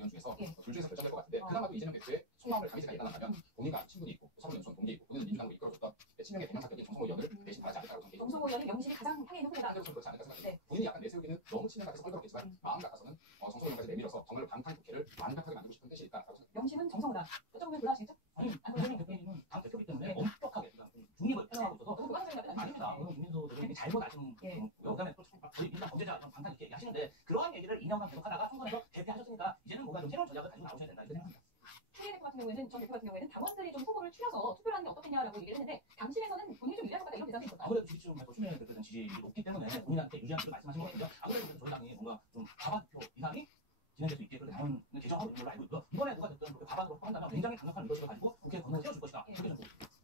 의원 중에서 둘 중에서 결정될 것 같은데 그나마도 이재명 대표의 속마음을 강희제가 예단한다면 본인과 친분이 있고 서로 연수원 동기 있고 본인은 민주당으로 이끌어줬던 친명의 대명 사격인 정성호 의원을 대신 바라지 않을까라고 생각해요. 정성호 의원이 명실이 가장 향해 있는 후보다. 그렇지 않을까 생각해요. 본인이 약간 내세우기는 너무 친명 같아서 껄끄럽겠지만 마음 같아서는 정성호 의원까지 내밀어서 정말로 강판 국회를 완벽하게 만들고 싶은 뜻이 있다라고 생각해요. 명심은 정성호다. 어쩌면 골라하시겠죠? 아니, 이재명 대표님은 당 대표이기 때문에 엄격하게 중립을 표명하고 있어서 누구 하는 건 아닙니다. 오늘 김민수 대표님이 잘못 아시는 거고요. 그다음에 또 저희 민주당 범죄자 방탄 이렇게 얘기하시는데 그러한 얘기를 2년간 계속 하다가 총선에서 대패하셨으니까 이제는 뭔가 좀 새로운 전략을 가지고 나오셔야 된다 이렇게 생각합니다. 최혜 대표 같은 경우에는 전 대표 같은 경우에는 당원들이 좀 후보를 추려서 투표를 하는 게 어떻겠냐라고 얘기를 했는데 당신에서는 본인이 좀 유리할 것 같다 이런 예상이 있었다. 아무래도 지지층 말고 추미애 대표는 지지율이 높기 때문에 본인한테 유리한 걸 말씀하신 것 같은데 아무래도 저희 당이 뭔가 좀 과반표 이상이 진행될 수 있게 그렇게 당원을 개정하고 있는 걸로 알고 있고요. 이번에 누가 됐든 그렇게 과반으로 한다면 굉장히 강력한 리더십을 가지고 국회에 건너에 세워줄 것이다. 그렇게 좀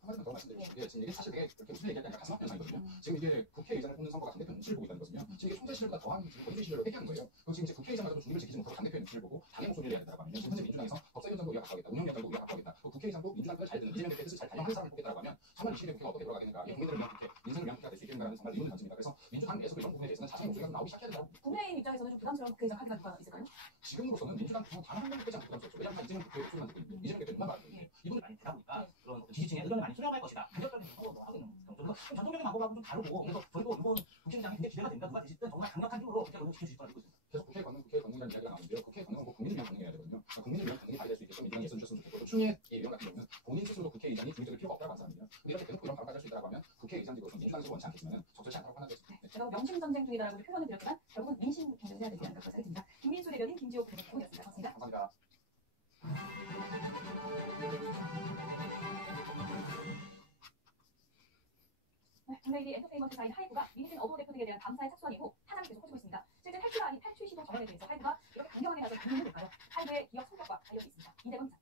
한마디만 더 말씀드리고 싶은 게 지금 이게 사실 되게 그렇게 무슨 얘기할 게 아니라 가슴 아픈 현상이거든요. 지금 이게 국회의장을 뽑는 선거가 당대표 눈치를 보고 있다는 것은요. 지금 이게 총재 시절보다 더한 지금 권위 시절을 회귀하는 거예요. 그리고 지금 이제 국회의장마저도 중립을 지키지 못하고 당대표의 눈치를 보고 당의 목소리를 내야 된다고 하면 지금 현재 민주당에서 법사위원장도 우리가 갖고 가겠다. 운영위원장도 우리가 갖고 가겠다. 국회의장도 민주당 뜻을 잘 듣는 이재명 대표의 뜻을 잘 반영하는 사람을 뽑겠다고 하면 정말 이 시기에 국회가 어떻게 돌아가겠는가. 이 국민들을 위한 국회, 민생을 위한 국회가 될 수 있겠는가라는 정말 의문을 던집니다. 그래서 민주당 내에서도 이런 부분에 대해서는 자신의 목소리가 나오기 시작해야 된다고. 국민의힘 입장에서는 좀 부담스러운 국회의장 카드가 누가 있을까요? 지금으로서는 민주당 단한 명도 빼지 않고 부담스럽죠. 왜냐하면 이재명 대표의 목소리만 듣고 있는데 이재명 대표는 말하는 거예요. 이분을 많이 되다 보니까 그런 지지층의 의견을 많이 수렴할 것이다. 간접적인 뭐 하고 있는 정도. 전통적인 방법하고 좀 다르고 그래서 저희도 이번 국회의장이 굉장히 기대가 됩니다. 누가 되시든 정말 강력한 힘으로 국회 건너 지켜주실 거라고 믿고 있습니다. 계속 국회 건너이라는 이야기가 나오는데요. 국회 건너는 뭐 국민을 위한 건너해야 되거든요. 국민을 위한 건너이 발휘할 수 있게끔 민주당이 해주셨으면 좋겠고 추미애 의원 같은 경우는 본인 스스로 국회의장이 중립적일 필요가 없다고 하는 사람이에요. 근데 이렇게 대놓고 이런 발언까지 할 수 있다고 하면 국회의장직으로서 민주당에서 원치 않겠지만 적절치 않다고 하는 거죠. 제가 명심 전쟁 중이다라고 표현을 드렸지만 결국은 민심 경쟁을 해야 되지 않을까 생각이 듭니다. 김민수 대변인 김지호 대변인이었습니다. 고맙습니다. 감사합니다. 국내일이 엔터테인먼트사인 하이브가 민진 어도 대표 등에 대한 감사에 착수한 이후 파장이 계속 커지고 있습니다. 실제 탈취가 아닌 탈취 시도 전원에 대해서 하이브가 이렇게 강경하게 나서 반응을 볼까요? 하이브의 기업 성격과 관련이 있습니다. 이대건 기자입니다.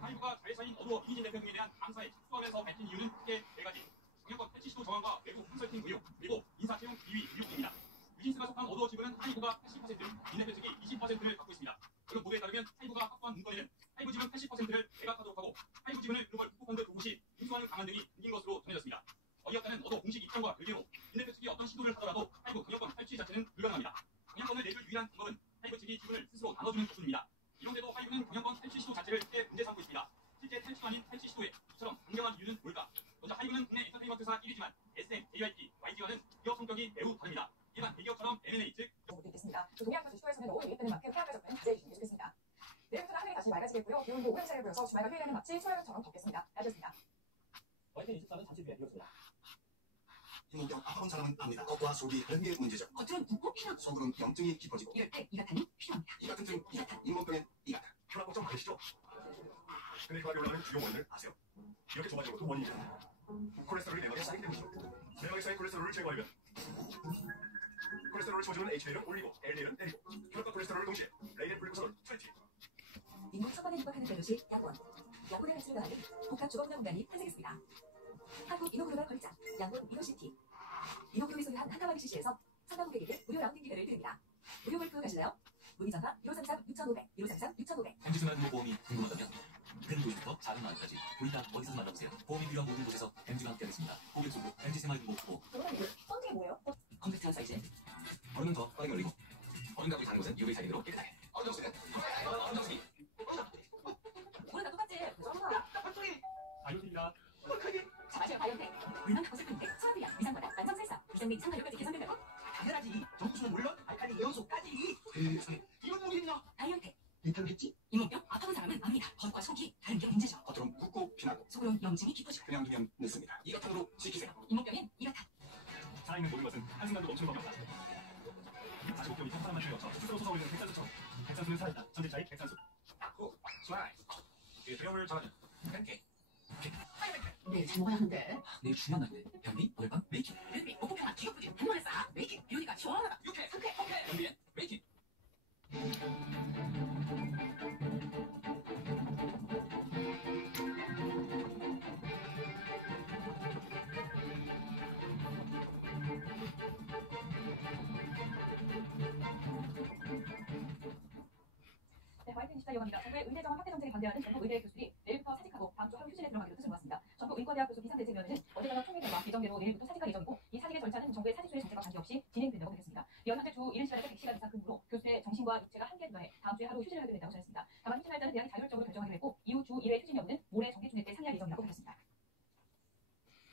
하이브가 자회사인 어도 이민진 대표 등에 대한 감사에 착수하면서 밝힌 이유는 크게 네 가지. 경영권 탈취 시도 정황과 외부 컨설팅 의혹, 그리고 인사 채용 비위 의혹입니다. 유진스가 속한 어도 지분은 하이브가 80%, 민 대표 측이 20%를 갖고 있습니다. 그리고 보도에 따르면 하이브가 확보한 문건에는 하이브 지분 80%를 매각하도록 하고 하이브 지분을 글로벌 국부펀드 도구시 인수하는 방안 등이 담긴 것으로 전해졌습니다. 어이없다는 어도 공식 입장과 별개로 민 대표 측이 어떤 시도를 하더라도 하이브 경영권 탈취 자체는 불가능합니다. 경영권을 내줄 유일한 방법은 하이브 측이 지분을 스스로 나눠주는 것뿐입니다. 이런데도 하이브는 경영권 탈취 시도 자체를 크게 문제 삼고 있습니다. 실제 탈취가 아닌 탈취 시도에 이처럼 강경한 이유는 뭘까? 먼저 하이브는 국내 엔터테인먼트사 1위지만 SM, JYP, YG와는 기업 성격이 매우 다릅니다. 일반 대기업처럼 M&A 즉 있겠습니다. 동양가수 시도에서는 오늘 이익되는 만큼 해외가족은 자제해 주시면 좋겠습니다. 내일부터는 하늘이 다시 맑아지겠고요. 기온도 오름세를 보여서 주말과 휴일에는 마치 초여름처럼 덥겠습니다. 알겠습니다. YTN 24는 잠시 후에 이어집니다. 신문병 아픈 사람은 압니다. 겉과 속이 다른 게 문제죠. 겉은 붓고 피는 속으로는 염증이 깊어지고 이럴 때 이가탄이 필요합니다. 이 같은 증, 잇몸병엔 이가탄. 혈압 걱정 많으시죠? 근데 혈압이 올라가는 주요 원인을 아세요? 이렇게 조마적으로 원인이죠. 콜레스테롤이 내막에 쌓이기 때문이죠. 내막에 쌓인 콜레스테롤을 제거하려면 콜레스테롤을 집어주는 HDL은 올리고 LDL은 내리고 혈압과 콜레스테롤을 동시에 레이덴 블루코산을 처리치. 인공 첨가된 육아하는 벨로시 약원. 약원의 횟수를 더하는 복합 주거분야 공간이 탄생했습니다. 한국 이노그로벌 걸작 양원 이노시티. 이노그로이 소유한 한가마리 CC에서 상담 고객에게 무료 라운딩 기회를 드립니다. 무료 골프 가실래요? 문의 전화 1533-6500, 1533-6500. 엠주간 보험이 궁금하다면 큰 도시부터 작은 마을까지 우리 다 어디서든 만나보세요. 보험이 필요한 모든 곳에서 엠주가 함께하겠습니다. 고객 수고 엠지 새마을금고. 펀딩이 뭐예요? 컴팩트한 사이즈에 얼음은 더 빠르게 열리고 얼음 가구이 닿는 곳은 UV 살균으로 깨끗하게. 얼음 정수기는 얼음 정수기. 오늘 다 똑같지? 정말. 아이오티입니다. 자, 마시오 바이오텍. 물만 갖고 싶은데 수압이야. 위상보다 만성살사. 위생및 상관료까지 개선된다고? 당연하지. 정수는 물론 알칼리 이온수까지. 세상에 이런 놈이 있나? 바이오텍. 인터뷰 했지? 잇몸병 아파본 사람은 압니다. 겉과 속이 다른 게 문제죠. 겉으론 붓고 피나고 속으론 염증이 깊어지고 그냥 두면 늦습니다. 이가탄으로 지키세요. 잇몸병엔 이가탄. 살아있는 모든 것은 한순간도 멈추는 법이 없다. 45kg 이상 사람만 죽여 스스로 솟아오르는 백산수처럼 백산수는 살아있다. 전대차의 백산수. 슬라이. 두려움을 잡아준 팬케이크. 내일 잘 먹어야 하는데. 내일 중요한 날인데 변비, 오늘 밤 메이킹. 뷰티, 오프표나 기업부지 한 번에 싸. 메이킹, 뷰티가 시원하다. 유쾌. 상쾌, 오케이. 변비엔 메이킹. 네, YTN 24 정부의 의대 정원 확대 정책에 반대하는 전국 의대 교수들이 내일부터 사직하고 다음 주 하루 휴진에 들어가기로 뜻을 놓았습니다. 전국 의과대학 교수 비상대책위원회는 어제자가 총회대와 예정대로 내일부터 사직할 예정이고 이 사직의 절차는 정부의 사직수의 정책과 관계없이 진행된다고 밝혔습니다. 이어 현재 주 1시간에서 100시간 이상 근무로 교수의 정신과 육체가 한계 하이브에 다음 주에 하루 휴진을 하기로 했다고 전했습니다. 다만 휴진 날짜는 대학이 자율적으로 결정하기로 했고 이후 주 1회 휴진 여부는 모레 정기준회 때 상의할 예정이라고 밝혔습니다.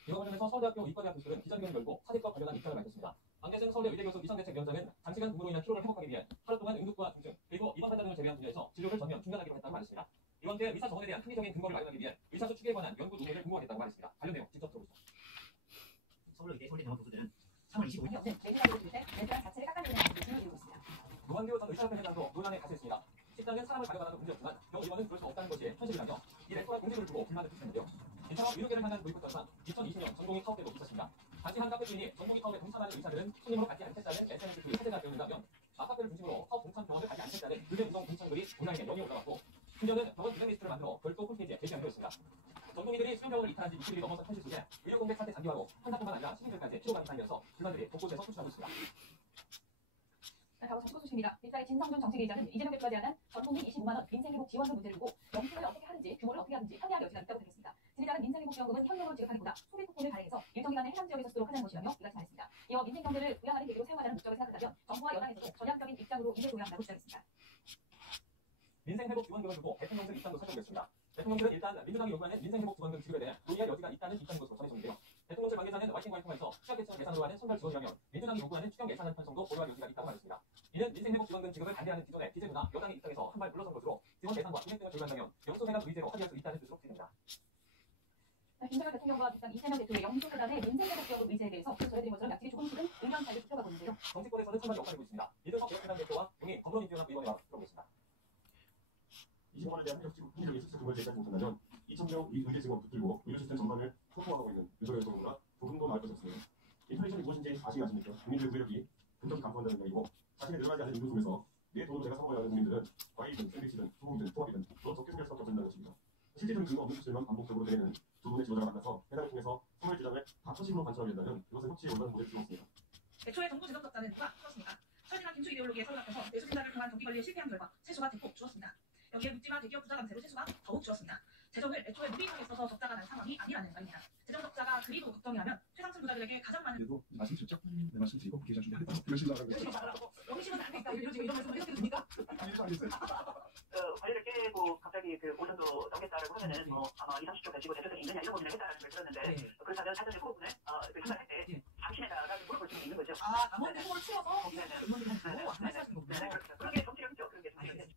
이와 관련해서 서울대학교 이과대학 교수들은 기자회견을 열고 사직과 관련한 입장을 밝혔습니다. 안계승 서울대 의대교수 이상대책위원장은 장시간 근무로 인한 피로를 회복하기 위해 하루 동안 응급과 중증 그리고 입원 환자 등을 제외한 분야에서 진료를 전면 중단하기로 했다고 말했습니다. 이번 기회에 의사 정원에 대한 합리적인 근거를 마련하기 위해 의사수 추계에 관한 연구 논문을 공모하겠다고 말했습니다. 관련 내용 직접 들어보시죠. 서울의대 서울대 대학교수들은 3월 25일 없는 내주장으로 볼 때 렌트랑 자체를 깎아내리는 방식을 이루고 있습니다. 노한규 전 의사협회 회장도 논란에 갇혀있습니다. 식당은 사람을 가져가는 문제였지만 경우 입원은 그럴 수 없다는 것이 현실이라며 이 레스토랑 공지를 두고 불만을 표시했는데요. 이처럼 의료계를 향한 보이콧 전만 2020년 전공의 사업 때도 있었습니다. 당시 한 카페 주인이 전공의 사업에 동참하는 의사들은 손님으로 갖지 않겠다는 SNS 글이 화제가 되었는다면 마카페를 중심으로 사업 동참 병원을 가지 않겠다는 의뢰 우성 동참글이 온라인에 영이 올라왔고 심지어는 병원 운영 리스트를 만들어 별도 홈페이지에 게시하기로 했습니다. 전공의들이 수련병원을 이탈한 지 이틀이 넘어서 현실 속에 의료 공백 사태 장기화로 환자뿐만 아니라 시민들까지 피로감이 쌓이면서 불만들이 곳곳에서 표출하고 있습니다. 다음 정치권 소식입니다. 일자리 진성준 정책위의장은 이재명 대표가 제안한 전국민 25만 원 민생회복 지원금 문제를 두고 영수를 어떻게 하는지 규모를 어떻게 하는지 협의할 여지가 있다고 밝혔습니다. 진위자는 민생회복 지원금은 현금으로 지급하기보다 소비 쿠폰을 발행해서 일정 기간의 해당 지역에서 쓰도록 하자는 것이라며 이같이 말했습니다. 이어 민생경제를 부양하는 계기로 사용하자는 목적을 생각한다면 정부와 여당에서도 전향적인 입장으로 이해줘야 한다고 주장했습니다. 민생회복 지원금을 두고 대통령실 입장도 살펴보겠습니다. 대통령실은 일단 민주당이 요구하는 민생회복 지원금 지급에 대해 논의할 여지가 있다는 입장인 것으로 전해졌는데요. 대통령실 관계자는 와이팅과를 통해서 취약계층 예산으로 하는 선별 지원이라면 민주당이 요구하는 추경 예산안 편성도 고려할 여지가 있다고 말했습니다. 이는 민생회복 지원금 지급을 반대하는 기존의 기재부나 여당의 입장에서 한 발 물러선 것으로 지원 예산과金額등을 조율한다면 영수회담 의제로 합의할 수 있다는 뜻으로 풀이됩니다. 김정일 대통령과 민주당 이재명 대표의 영수회담의 민생회복 지원금 의제에 대해서 전해드린 것처럼 약속이 조금씩은 의견 차이를 좁혀가고 있는데요. 정치권에서는 찬반이 엇갈리고 있습니다. 이준석 개혁회담 대표와 용인 더불어민주연합 의원의 말 들어보겠습니다. 20원에 대한 합리적인 수치 근거를 제시하지 못한다면 2,000명 의대 직원 붙들고 의료 시스템 전반을 소통하고 있는 윤석열 정부가 조금도 나을 것이 없습니다. 인플레이션이 무엇인지 아십니까? 국민들의 구매력이 급격히 감소한다는 이야기고 자신의 늘어나지 않는 임금 속에서 내 돈으로 내가 사 먹어야 하는 국민들은 과일이든 샌드위치든 소고기든 통합이든 더 적게 소비할 수밖에 없다는 것입니다. 실질적인 근거 없는 수치만 반복적으로 내는 두 분의 지도자가 만나서 회담을 통해서 선물 주장을 다처식으로 관철하게 된다면 그것은 혁치에 올바른 모델을 주었습니다. 애초에 정부 지급적자는 누가 풀었습니까? 철진한 김치 이데올로기에 사로잡혀서 내수진단을 통한 경기관리에 실패한 결과 세수가 대폭 줄었습니다. 여기에 묻지마 대기업 부자 감세로 세수가 더욱 줄었습니다. 재정을 애초에 무리하게 써서 적자가 난 상황이 아니라는 말입니다. 재정 적자가 그리도 걱정이라면 최상층 부자들에게 가장 많은 그래도 말씀드렸죠? 네, 말씀드리고 계좌 준비하겠다. 열심히 나가고 영시는 안 되겠다. 이런 말씀을 해도 됩니까? 관리를 깨고 갑자기 그 5년도 넘겠다라고 하면은 뭐 아마 20, 30조 가지고 대표성이 있느냐 이런 고민을 했다라는 걸 들었는데 그렇다면 사전에 그 부분을 생각할 때 당신에다가 물어볼 수 있는 거죠. 아, 당원들 속을 치워서 네네. 의원들한테 말씀하시는 거군요. 네, 그렇죠. 그런 게 정치력이죠. 그런 게 정치력이죠.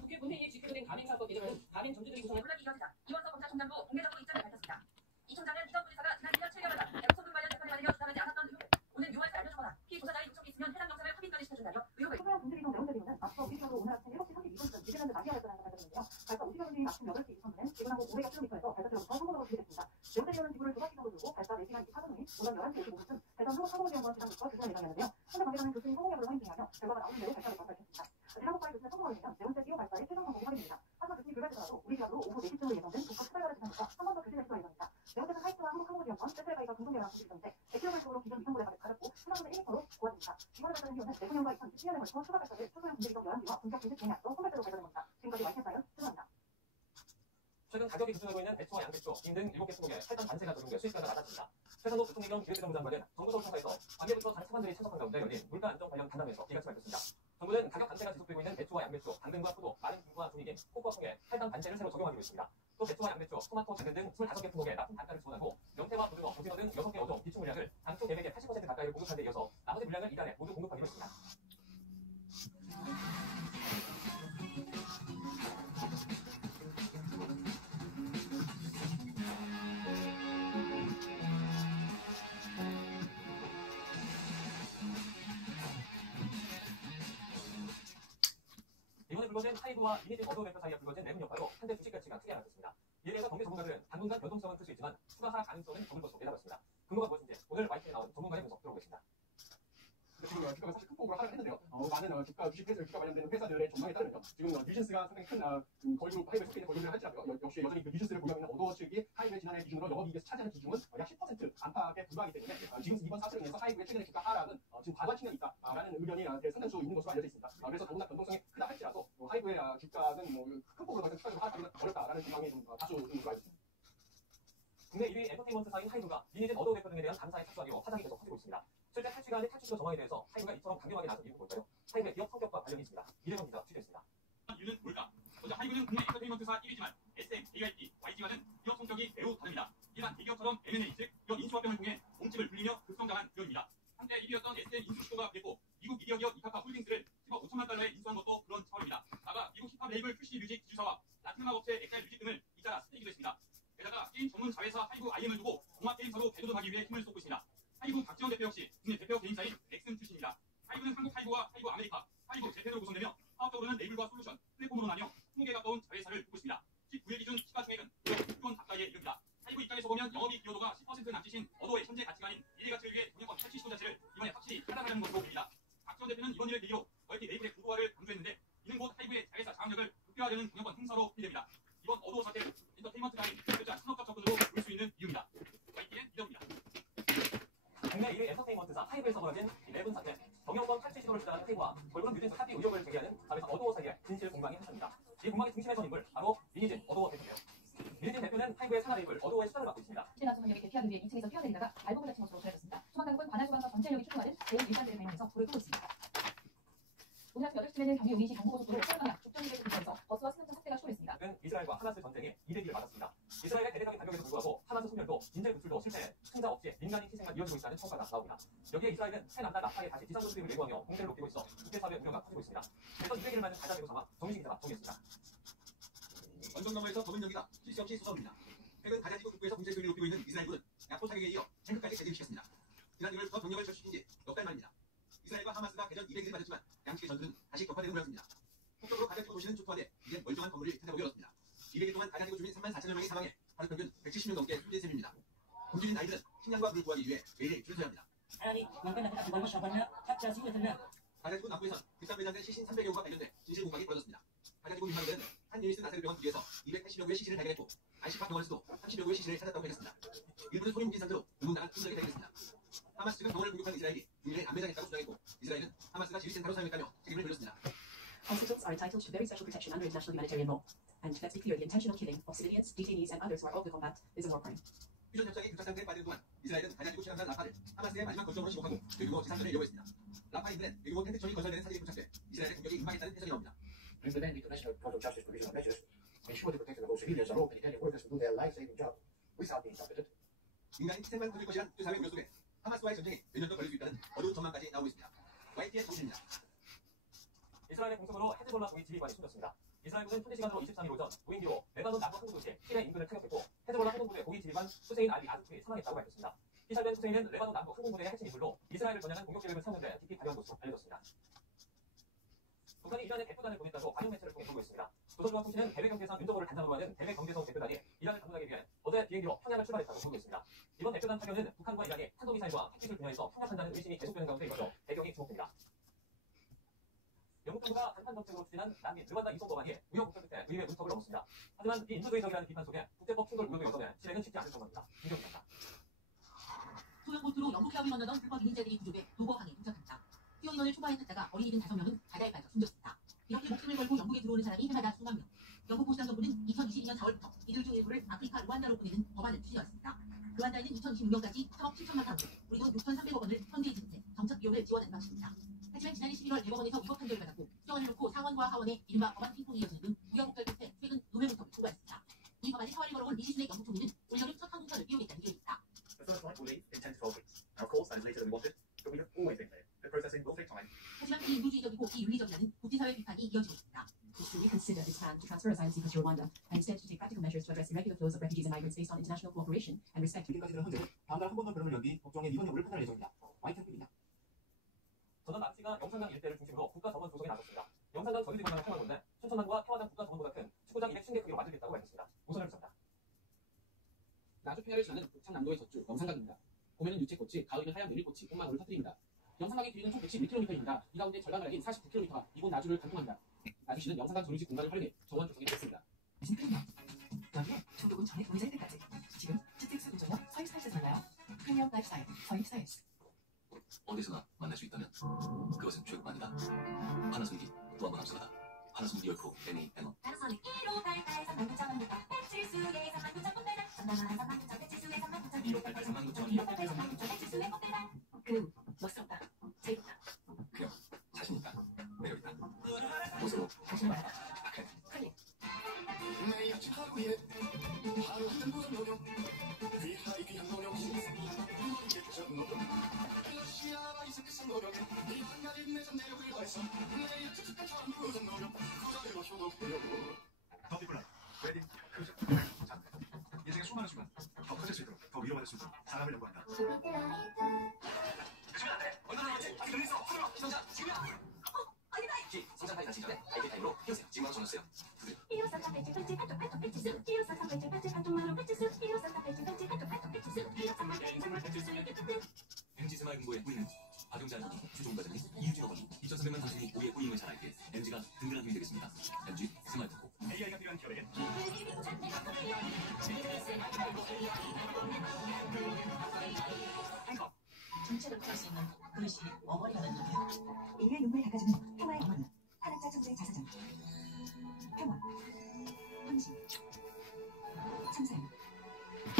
국회 본회의에 집결된 가맹사업 기획을 가맹 점주들이 구성한 논란이 이어지자 이원석 검찰총장도 공개적으로 입장을 밝혔습니다. 이 총장은 이전 부지사가 지난 1년 7개월간 대북송금 관련 재판에 받으며 주장하지 않았던 의혹을 오는 6월에 알려주거나 피조사자의 요청이 있으면 해당 영상을 확인까지 시켜준다며 의혹을 소소한 분들이동 내원대리는 앞서 우리식으로 오늘 아침 7시 32분쯤 이재명을 맞이할 거라는 밝혔는데요. 발사 우시경 선생님 아침 8시 23분엔 지구상공 500km에서 발사체로부터 성공으로 준비됐습니다. 내원대리는 지구를 2바퀴 돌고 발사 4시간 24분 후인 오전 11시 55분쯤 대전 한국항공지원관 시장부터 주소할 예정이었는데요. 현재 관계자는 교수님 성공 여부를 확인 중이하며 결과가 나오는 대로 발사됐다고 밝혔습니다. 대한국가의 교수의 성공을 위한 네번째 시호 발사의 최종 성공이 확인됩니다. 하지만 교수님 불발되더라도 우리 기압으로 오후 4시쯤으로 예정된 독과 추가열을 지나면서 한 번 더 교체될 수가 예정입니다. 네번째는 하이트와 한국항공지원관, 세트레가이가 공동계획을 구축했는데 100km 쪽으로 기존 위성물에 가볍고 해상분의 1m로 고화됩니다. 이번에 발사된 기호는 내후년과 2027년에 걸쳐 추가 발사될 소소형 분대이동 11기와 본격 기술 진행 앞서 선발대로 발사된 겁니다. 지금까지 YTN 사연 죄송합니다. 최근 가격이 급등하고 있는 배추와 양배추, 김 등 7개 품목에 할당 관세가 적용돼 수익가가 낮아집니다. 최선호 부총리겸 기획재정부 장관은 정부 서울청사에서 관계부처 장차관들이 참석한 가운데 열린 물가 안정 관련 간담회에서 이같이 밝혔습니다. 정부는 가격 강세가 지속되고 있는 배추와 양배추, 당근과 포도, 마른 김과 종이김, 콩과 콩에 할당 관세를 새로 적용하기로 했습니다. 또 배추와 양배추, 토마토, 당근 등 25개 품목에 납품 단가를 지원하고 명태와 고등어, 오징어 등 6개 어종 비축 물량을 당초 계획의 80% 가까이를 공급한 데 이어서 나머지 물량을 이달에 모두 공급하기로 했습니다. 이번에 불거진 하이브와 미니진 어도 대표 사이에 불거진 내분 여파로 현대 주식 가치가 크게 하락했습니다. 이에 대해서 경제 전문가들은 당분간 변동성은 클 수 있지만 추가 하락 가능성은 적을 것으로 내다봤습니다. 근거가 무엇인지 오늘 YTN에 나온 전문가의 분석 들어보겠습니다. 지금 주가가 사실 큰 폭으로 하락을 했는데요. 많은 주가 주식 회사 주가 관련된 회사들의 전망에 따르면 지금 뉴진스가 상당히 큰 걸그룹 하이브에 속해 있는 걸그룹을 할지라도 역시 여전히 그 뉴진스를 보유하고 있는 어도 측이 하이브의 지난해 기준으로 영업이익에서 차지하는 비중은 약 10% 안팎에 불과하기 때문에 지금 이번 사태로 인해서 하이브의 최근의 주가 하락은 지금 과반 측면이 있다라는 의견이 상당수 있는 것으로 알려져 있습니다. 그래서 더구나 변동성이 크다 할지라도 하이브의 주가는 큰 폭으로 추가적으로 하락하기는 어렵다라는 전망이 좀 다수 있는 것으로 알고 있습니다. 국내 1위 엔터테인먼트사인 하이브가 미니진 어도 대표 등에 대한 감사에 착수하기로 화장이 계속 커지고 있습니다. 실제 탈취가 아닌 탈취시도 정황에 대해서 하이브가 이처럼 강경하게 나선 이유를 볼까요? 하이브의 기업 성격과 관련이 있습니다. 이대건 기자 취재했습니다. 이유는 뭘까? 먼저 하이브는 국내 엔터테인먼트사 1위지만 SM, JYP, YG와는 기업 성격이 매우 다릅니다. 일반 대기업처럼 M&A, 즉 기업 인수합병을 통해 몸집을 불리며 급성장한 기업입니다. 한때 1위였던 SM 인수 시도가 됐고 미국 미디어 기업 이카파 홀딩스를 10억 5천만 달러에 인수한 것도 그런 차원입니다. 나아가 미국 힙합 레이블 큐시 뮤직 기술사와 라틴 음악 업체 엑셀 뮤직 등을 잇따라 스테이기도 했습니다. 게다가 게임 전문 자회사 하이브 IM을 두고 종합 게임사로 재도전하기 위해 힘을 쏟고 있습니다. 하이브 박지원 대표 역시 국내 대표 개인사인 넥슨 출신입니다. 하이브는 한국 하이브와 하이브 아메리카, 하이브 재팬으로 구성되며 사업적으로는 레이블과 솔루션, 플랫폼으로 나뉘어 20개에 가까운 자회사를 두고 있습니다. 19일 기준 시가총액은 6조 원 가까이에 이릅니다. 하이브 입장에서 보면 영업이익 기여도가 10% 남짓인 어도의 현재 가치가 아닌 미래 가치를 위해 경영권 탈취 시도 자체를 이번에 확실히 차단하려는 것으로 보입니다. 박지원 대표는 이번 일을 계기로 멀티 레이블의 구조화를 강조했는데 이는 곧 하이브의 자회사 장악력을 극대화하려는 경영권 행사로 풀이됩니다. 이번 어도 사태는 엔터테인먼트라인 철저한 산업적 접근으로 볼 수 있는 이유입니다. YTN 이덕입니다. 국내 1위 엔터테인먼트사 하이브에서 벌어진 레븐 사태, 경영권 탈취 시도를 주장한 하이브와 결국은 뉴진스 사기 의혹을 제기하는 자회사 어도어 사이의 진실 공방이 펼쳐집니다. 이 공방의 중심에 선 인물 바로 민희진 어도어 대표예요. 민희진 대표는 하이브의 산하 레이블 어도어의 수장을 맡고 있습니다. 신진아수 전력이 대피하기 위해 2층에서 뛰어내리다가 발목을 다친 것으로 전해졌습니다. 소방당국은 관할소방과 전체력이 출동하는 대응 일반들을 발명해서 불을 끄고 있습니다. 오늘 아침 8시쯤에는 경기 용인시 경부고속도로 서울방향 죽전지대 근처에서 버스와 승용차 삭제가 출몰했습니다. 이스라엘과 하마스 전쟁에 이대기를 맞았습니다. 이스라엘의 대대적인 반격에도 불구하고 하마스 소멸도 인질 구출도 실패해 승자 없이 민간인 희생만 이어지고 있다는 평가가 나옵니다. 여기에 이스라엘은 새 남단 라파에 다시 지상전 수립을 예고하며 공세를 높이고 있어 국제사회 우려가 커지고 있습니다. 그래서 이대기를 맞은 가자미로 삼아 정식 기자가 정리했습니다. 언덕 너머에서 검은 연기가 쉴 새 없이 쏟아옵니다. 최근 가자지구 북부에서 공세 수위를 높이고 있는 이스라엘군은 야포 사격에 이어 탱크까지 재진시켰습니다. 지난 1월 더 병력을 철수시킨 지 넉 달 만입니다. 이스라엘과 하마스가 개전 200일을 맞았지만 양측의 전투는 다시 격화되는 모양입니다. 폭격으로 가자지구 도시는 초토화돼 이제 멀쩡한 건물을 찾아보기 어렵습니다. 200일 동안 가자지구 주민 34,000여 명이 사망해 하루 평균 170명 넘게 숨진 셈입니다. 굶주린 아이들은 식량과 물을 구하기 위해 매일 줄을 서야 합니다. 가자지구 남부에선 뒷산 매장된 시신 300여 구가 발견돼 진실 공방이 벌어졌습니다. 가자지구 민방위는 한 예미슨 나세르병원 뒤에서 280여 구의 시신을 발견했고 안식파 병원에서도 30여 구의 시신을 찾았다고 밝혔습니다. 일부는 소리 뭉친 상태로 누군가가 힘들게 발견했습니다. 하마스 측은 병원을 공격한 이스라엘이 중일에 안매장했다고 주장했고 이스라엘은 하마스가 지휘센터로 사용했다며 책임을 돌렸습니다. Hospitals are entitled to very special protection under international humanitarian law. And let's be clear, the intentional killing of civilians, detainees, and others who are of the combat is a war crime. 휴전 협상이 교착 상태에 빠지는 동안 이스라엘은 가자지구 최강단 라파를 하마스의 마지막 거점으로 지목하고 대규모 지상전을 예고했습니다. 라파 인근엔 대규모 탱크촌이 건설되는 사직이 포착돼 이스라엘의 공격이 임박했다는 해석이 나옵니다. implement international court of justice provisional measures, ensure the protection of all civilians and all penitentiary workers to do their life-saving job without being targeted. 인간이 희생만 터질 것이란 국제사회 우려 속에 하마스와의 전쟁이 몇 년 더 걸릴 수 있다는 어두운 전망까지 나오고 있습니다. YTN 정신입니다. 이스라엘의 공습으로 헤즈볼라 고위 지휘관이 숨졌습니다. 이스라엘군은 현지 시간으로 23일 오전 무인기로 레바논 남부 항구 도시 힐의 인근을 타격했고 헤즈볼라 항공부대 고위 지휘관 후세인 알리 아즈투이 사망했다고 밝혔습니다. 피살된 후세인은 레바논 남부 항공부대의 핵심 인물로 이스라엘을 전향한 공격 계획을 세웠는데 깊이 관여한 것으로 알려졌습니다. 북한이 이란에 대표단을 보냈다고 관영 매체를 통해 보고있습니다. 조선중앙 통신은 대외 경제상 윤석열을 단장으로 하는 대외 경제성 대표단이 이란을 방문하기 위해 어제 비행기로 평양을 출발했다고 보고있습니다. 이번 대표단 파견은 북한과 이란이 탄도미사일과 핵기술 분야에서 협력한다는 의심이 계속되는 가운데 이뤄져 배경이 주목됩니다. 영국 정부가 단판 정책으로 추진한 난민 르완다 이송 법안이 우여 곡절 끝에 의회 문턱을 넘었습니다. 하지만 이 인도주의적이라는 비판 속에 국제법 충돌 우려도 여전해 실행은 쉽지 않을 정도입니다. 김경입니다. 소형보트로 영국 해역을 건너던 불법 이민자들이 구조돼 도버항에 도착합니다. 수용인원을 초과한 탔다가 어린이들 5명은 바다에 빠져 숨졌습니다. 이렇게 목숨을 걸고 영국에 들어오는 사람이 해마다 수만 명. 영국 보수당 정부는 2022년 4월부터 이들 중 일부를 아프리카 루안다로 보내는 법안을 추진해왔습니다. 루안다에는 2026년까지 3억 7천만 파운드, 우리 돈 6,300억 원을 현대에 지급해 정착 비용을 지원하는 방식입니다. 하지만 지난해 11월 대법원에서 위법 판결을 받았고 수정을 놓고 상원과 하원의 이른바 법안 핑퐁이 이어지는 등 우여곡절 끝에 최근 노벨 문턱을 통과했습니다. 이 법안이 사활을 걸어온 리시 수넥 영국 총리는 올여름 첫 항공편을 띄우겠다는 계획입니다. The first flight will leave in 10 to 12 weeks. Now, of course, that is later than we wanted, but we have always been clear. The processing will take time. 하지만 비인도주의적이고 비윤리적이라는 국제사회 비판이 이어지고 있습니다. To reconsider its plan to transfer asylum seekers to Rwanda and instead to take practical measures to address irregular flows of refugees and migrants based on international cooperation and respect. 지금까지 들은 헌재는 다음 날 한 번 더 변론을 열기 법정의 이번 여부를 판단할 예정입니다. YTN입니다. 전남 남씨가 영산강 일대를 중심으로 국가 정원 조성에 나섰습니다. 영산강 저수지 공간을 채워놓는데 춘천남과 태화강 국가 정원보다 큰 축구장 210개 크기로 만들겠다고 밝혔습니다. 우선을 습니다. 나주 평야를 지나는 북창남도의 젖줄 영산강입니다. 봄에는 유채꽃이, 가을에는 하얀 메밀꽃이 꽃망울을 터뜨립니다. 영산강의 길이는 총 111km입니다. 이 가운데 절반을 아닌 49km가 이곳 나주를 관통합니다. 나주시는 영산강 조류지 공간을 활용해 정원 조성에 했습니다. 무슨 프리미엄? 여기에 중도금 전액 무이자 혜택까지. 지금 주택수 운전형 서입사에서 만나요. 프리미엄 라이프스타일 서입사에서. 어디서나 만날 수 있다면 그것은 최고만이다. 파나손기 또 한 번 앞서가다. 파나손기 열코 NA&1. 파나소닉 1588 39,000원부터 배칠수의 39,000원배달. 전담한 39,000 배칠수의 39,000. 1588 39,000 1588 39,000 배칠수의 꽃배달. 멋스럽다. 재밌다. 그럼 자신 있다. 그곳으로 당신을 만나다. 클릭. 내 약속 하루에 하루 한 무슨 노력 귀하이 귀한 노력 개척 노력 러시아와 이스크스 노력 이 한가지 내전 내력을 더해서 내 약속 습관처럼 무슨 노력 구자대로 효도 노력 더비블라 웨딩 크루즈. 자, 인생의 수많은 순간 더 커질 수 있도록 더 위로받을 수 있도록 사람을 연구한다. 해주면 안 돼. 얼마나 남았지? 아직 들려있어. 하늘아, 기성자, 지금이야. 키 성장판이 다치기 전에 아이디 타임으로 키우세요. 지금 바로 전화주세요. 이로사사 배치 팔뚝 배치수 이로사사 배치 팔뚝마루 배치수 이로사사 배치 팔뚝 배치수 이로사사 배치수 MG 새마을금고의 뿌리는 박용자 님, 주종 과장님, 이유진 어머니, 2,300만 당신이 우리의 뿌임을 잘 알기에 MG가 든든한 힘이 되겠습니다. MG 새마을금고. AI가 필요한 기업에게 정체를 구할 수 있는 그릇이 어머니라는 거예요. 인류의 눈물을 닦아주는 평화의 어머니 한학자 천주의 자서전 평화 헌신 참사연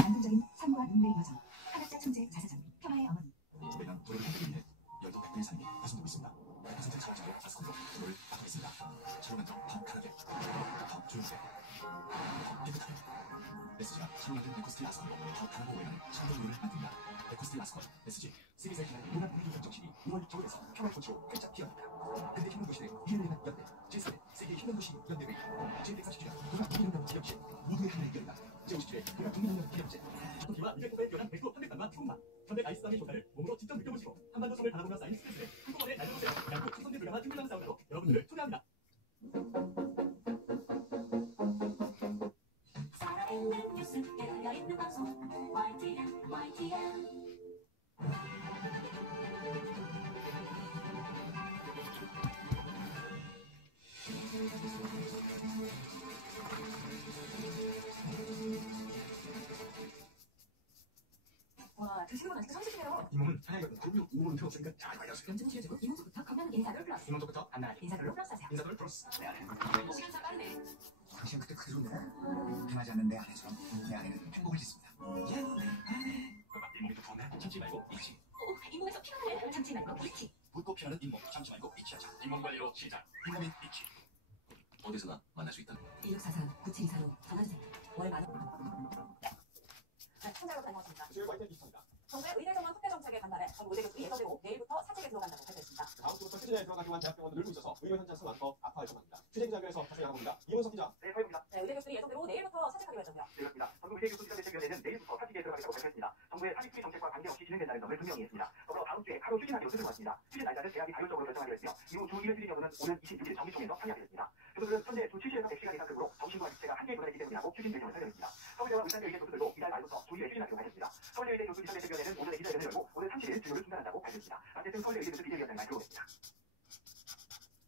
안동적인 삶과 눈물의 여정 한학자 천주의 자서전 평화의 어머니 우리는 우리를 흔들기 위해 열도 백분의 삶이 가슴되고 있습니다. 가슴을 차가지고 가슴으로 눈을 닦겠습니다. 서로 먼저 더 강하게, 더 조용하게, 더 깨끗하게. 메시지가 참여하는 에코스틸 아스콘으로 더 강하고 오래가는 참전물을 만듭니다. 에코스틸 아스콘 메시지 시리즈에 기한 문화 분위기 정신이 6월 겨울에서 평화 정치로 활짝 피어납니다. 근대 힘든 도시대 미래를 위한 연대 제3회 세계 힘든 도시 연대회 제147회 문화 분위기운동 기념식 모두의 하나의 결이다. 제57회 문화 분위기운동 기념식 기와 미래국의 변한 백도 편백감과 태국맛 현대 아이스함의 조사를 몸으로 직접 느껴보시고 한반도 섬을 바라보며 쌓인 스트레스를 한꺼번에 날려보세요. 양국 충성대 불량한 든든한 사운드로 여러분들을 초대합니다. 살아있는 뉴스 열려있는 방송 YTN 와, 드시는 건 아직 선식이네요. 이 몸은 하나이거든. 그러면 이 몸은 필요 없으니까 잘 관리하세요. 염증 치료제고 이문부터 건강 인사돌 플러스 이몸부터 안나리 인사돌로 플러스 하세요. 인사돌 플러스. 시간 잘 빠르네. 당신 그때 그 좋네. 변하지 않는 내 아내처럼 내 아내는 행복을 짓습니다. 이 몸이 더 부었네. 참지 말고 잊지. 잇몸에서 피가 나네. 참지 말고 잊지. 붓고 피하는 잇몸 참지 말고 잊지 하자. 잇몸 관리로 시작. 잇몸인 잊지. 어디서나 만날 수 있다. 1644-9724로 전화주세요. 월 만원. 네, 청자로 다녀왔습니다. 수요일 YTN 비슷합니다. 정부의 의대 전원 특대 정책에 반발해 전 의대 교수들이 예정대로 내일부터 사직에 들어간다고 발표했습니다. 다음 주부터 휴진에 들어가기 위한 대학병원을 늘고 있어서 의료 현장 상황 더 악화할 전망입니다. 휴진 장면에서 자세히 알아봅니다. 이문석 기자. 네, 서해입니다. 네, 의대 교수들이 예정대로 내일부터 사직하기로 했다고요. 네, 그렇습니다. 전국 의대 교수 시간대책위원회는 내일부터 사직에 들어가겠다고 발표했습니다. 정부의 사직 수리 정책과 관계없이 진행된다는 점을 분명히 했습니다. 더불어 다음 주에 하루 휴진하기로 뜻을 모았습니다. 휴진 날짜는 대학이 자율적으로 결정하기로 했고요. 이후 주 1회 휴진 여부는 오는 26일 정기총회에서 상의하게 됐습니다. 교수들은 현재 주 7시에서 100시간 이상 근무로 정신과 육체가 한계에 도달했기 때문이라고 휴진 결정을 설명했습니다. 서울대와 울산대 의대 교수들도 이달 말부터 주 1회 휴진하기로 하였습니다. 서울대 의대 교수 비상대책위원회는 오늘의 기자회견을 열고 오늘 30일 진료를 중단한다고 발표했습니다. 어쨌든 서울대 의대 교수 비대위원장이 말씀했습니다.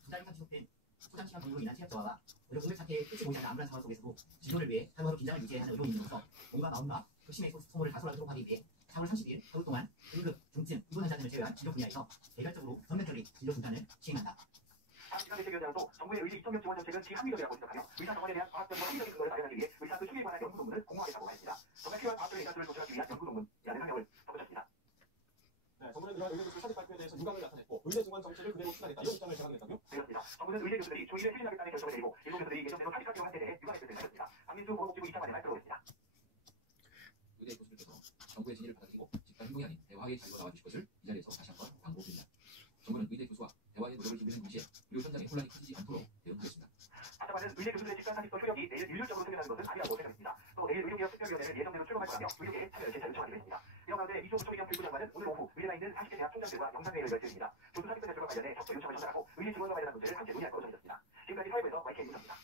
2달 이상 지속된 소장시간 근무로 인한 취업 저하와 의료 공백 사태에 끝이 보이지 않는 암울한 상황 속에서도 진료를 위해 하루하루 긴장을 유지해야 하는 의료인으로서 몸과 마음과 극심의 소모를 다소하도록 하기 위해 3월 30일 하루 동안 응급, 중증, 입원 환자들을 제외한 진료 분야에서 개별적으로 전면적인 진료 중단을 시행한다. 비상대책위원장도 정부의 의대 입성력 지원 정책은 비합리적이라고 지적하며 의사 정원에 대한 과학적과 합리적인 근거를 마련하기 위해 의사 그 수리에 관한 연구 논문을 공모하겠다고 말했습니다. 정말 필요한 과학적인 의사수를 조절하기 위한 연구 논문이라는 항목을 덧붙였습니다. 네, 정부는 이러한 의대 교수 사직 발표에 대해서 유감을 나타냈고 의대 증원 정책을 그대로 추진하겠다 이런 입장을 제안했다고요? 그렇습니다. 정부는 의대 교수들이 주 1회 휴진하겠다는 결정을 내리고 일부 교수들이 예정대로 사직하기로 한 데 대해 유감의 뜻을 밝혔습니다. 박민수 보건복지부 이사관의 말씀을 보겠습니다. 의대 교수들께서 정부의 진의를 받아들이고 집단 행동이 아닌 대화의 자리로 나와주실 것을 이 자리에서 다시 한번 당부드립니다. 정부는 의대 교수와 대화의 노력을 기울이는 동시에 의료 현장에 혼란이 커지지 않도록 대응하겠습니다. 하다만은 의대 교수들의 집단 사직서 효력이 내일 일률적으로 수행하는 것은 아니라고 생각했습니다. 또 내일 의료개혁 특별위원회를 예정대로 출범할 거라며 의료계에 참여를 재차 요청하기로 했습니다. 이런 가운데 이종우 총리겸 교육부 장관은 오늘 오후 의대나 있는 40개 대학 총장들과 영상회의를 열 예정입니다. 교수 사직서 제도와 관련해 협조 요청을 전달하고 의대 지원과 관련한 문제를 함께 논의할 것으로 전해졌습니다. 지금까지 서해부에서 YK 뉴스입니다.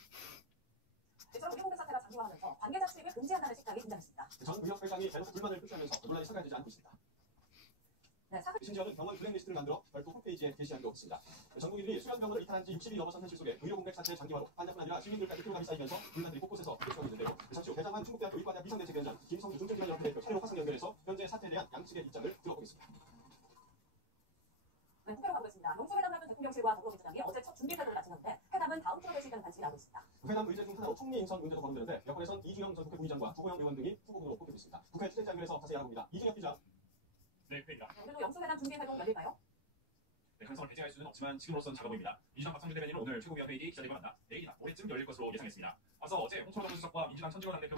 이처럼 의료 공백 사태가 장기화하면서 관계자 출입을 금지한다는 식당이 등장했습니다. 전 의협회장이 대놓고 불만을 표시하면서 논란이 사과되지 않고 있습니다. 네, 심지어는 병원 블랙리스트를 만들어 별도 홈페이지에 게시하기도 했습니다. 전국인들이 수련병원을 이탈한 지 60일이 넘어선 현실 속에 의료 공백 사태의 장기화로 환자뿐 아니라 시민들까지 피로감이 쌓이면서 불만들이 곳곳에서 쏟아지고 있는데요. 잠시 후 대장한 충북대학교 의과대학 비상대책위원장 김성주 중증질환연구대표 차례로 화상 연결해서 현재 사태에 대한 양측의 입장을 들어보겠습니다. 네, 투표로 가보겠습니다. 농수회담 같은 대통령실과 더불어민주당이 어제 첫 준비 태도를 마쳤는데 회담은 다음 주로 될 수 있다는 관측이 나오고 있습니다. 회담 의제 중 하나로 총리 인선 문제도 거론되는데 여권에선 이준영 전 국회 부의장과 주호영 의원 등이 후보군으로 뽑히고 있습니다. 국회 취재장에서 자세히 알아봅니다. 이준영 기자. 네, 회의다. 오늘도 영수회담 준비 활동 열릴까요? 가능성을 배제할 수는 없지만 지금으로서는 작아 보입니다. 민주당 박상준 대변인은 오늘 최고위원 회의 기자들과 만나 내일이나 모레쯤 열릴 것으로 예상했습니다. 앞서 어제 홍철호 전 수석과 민주당 천지원 당대표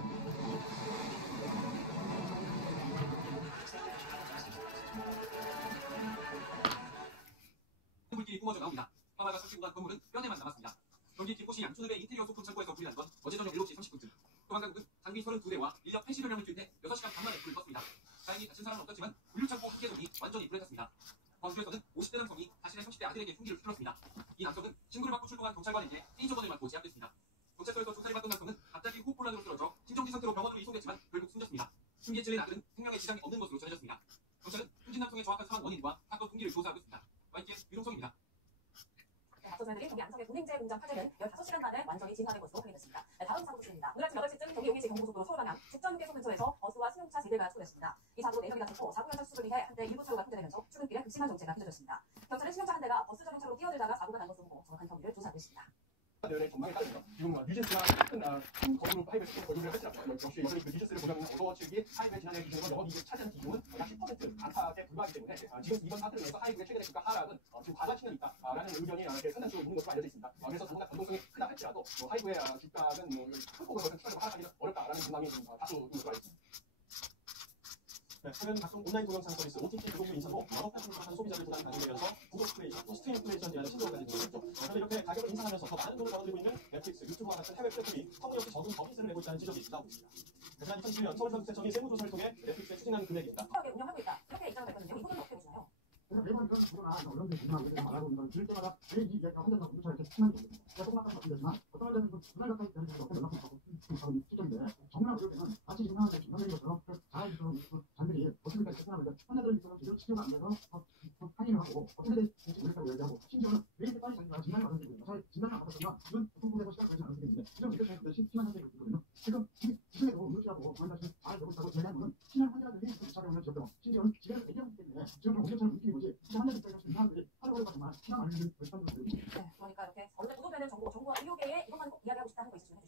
불길이 뿜어져 나옵니다. 화마가 설치고 간 건물은 뼈대만 남았습니다. 경기 김포시 양촌읍의 인테리어 소품 창고에서 불이 난 건 어제 저녁 7시 30분쯤. 소방당국은 장비 32대와 인력 80여 명을 투입해 6시간 반만에 불을 껐습니다. 다행히 다친 사람은 없었지만 물류창고 한개동이 완전히 불에 탔습니다. 광주에서는 50대 남성이 자신의 30대 아들에게 흉기를 휘둘렀습니다. 이 남성은 신고를 받고 출동한 경찰관에게 테이저건을 맞고 제압됐습니다. 경찰서에서 조사를 받던 남성은 갑자기 호흡곤란으로 쓰러져 심정지 상태로 병원으로 이송됐지만 결국 숨졌습니다. 흉기에 찔린 아들은 생명에 지장이 없는 것으로 전해졌습니다. 경찰은 숨진 남성의 정확한 사망 원인과 사건 동기를 조사하고 있습니다. YTN 유동성입니다. 앞서 전해드린 경기 양성의 공행제 공장 화재는 15시간 만에 완전히 진화된 것으로 확인됐습니다. 다음 사고 소식입니다. 오늘 아침 8시쯤 경기 용인시 경부고속도로 서울 방향 죽전휴게소 근처에서 버스와 승용차 3대가 추돌했습니다. 이 사고로 4명이 다쳤고 사고 현장 수습을 위해 한대 일부 차로가 통제되면서 출근길에 극심한 정체가 빚어졌습니다. 경찰은 승용차 한 대가 버스 전용차로 뛰어들다가 사고가 난 것으로 보고 정확한 경위를 조사하고 있습니다. 대원의 전망에 따르면 지금 뉴진스가 큰 거부로 하이브를 시키는 거부를 할지라도 역시 이번에 그 뉴진스를 보면 어도 측이 하이브의 지난해 기준으로 영업이익을 차지한 비중은 약 10% 안팎에 불과하기 때문에 지금 이번 사태를 통해서 하이브의 최근의 주가 하락은 지금 과다 측면이 있다라는 의견이 이렇게 상당수로 있는 것으로 알려져 있습니다. 그래서 당분간 변동성이 크다 할지라도 하이브의 주가는 큰 폭으로 추가적으로 하락하기는 어렵다라는 전망이 다수 있는 것으로 알려져 있습니다. 최근 각종 온라인 동영상 서비스 OTT 구독료 인상으로 여러 플랫폼을 소비자를 부담 가중되면서 구독 플레이션 또 스트리밍 플레이션 제한의 신도가 되고 있죠. 그런데 이렇게 가격을 인상하면서 더 많은 돈을 벌어들이고 있는 넷플릭스, 유튜브와 같은 해외 플랫폼이 터무니없이 적은 법인세를 내고 있다는 지적이 나오고 있습니다. 지난 2011년 서울경제청이 세무조사를 통해 넷플릭스에 추진한 금액입니다. 운영하고 있다. 이렇게 입장을 밝혔는데요. 이 부분은 어떻게 보시나요? 그래서 매번 이런 구조나 어려운 문화 이런 말하고 있는 걸 들을 때마다 왜 이 이야기가 혼자서 문자 이렇게 치는 거예요. 제가 똑같은 말씀드리지만 어떤 데는 그 분할 가까이 되는 게 어떤 연락을 하고 추정인데 정말 어려울 때는 마치 유명한 중간적인 것처럼 잘 잔들이 어떻게까지 계산하면 환자들은 이처럼 제대로 치료가 안 돼서 항의를 하고 어떻게 될지 모르겠다고 얘기하고 심지어는 왜 이렇게 빨리 진단을 받은 게 사실 진단을 안 받았으면 이건 보통국에서 시간이 걸리지 않을 텐데 이런 일을 심한 상태가 있거든요. 지금 지금에도 의료시라고 환자들이 잘 되고 있다고 제기하는 친한 환자들이 촬영을 지었고 심지어는 집에서 얘기하기 때문에 지금 공격처럼 느끼는 거지 환자들 입장에서 이 사람들이 하루 걸려가지만 시간 알리는 결단도 그러니까 이렇게 언론에 보도되는 정보와 의료계에 이것만 꼭 이야기하고 싶다는 거 있으시면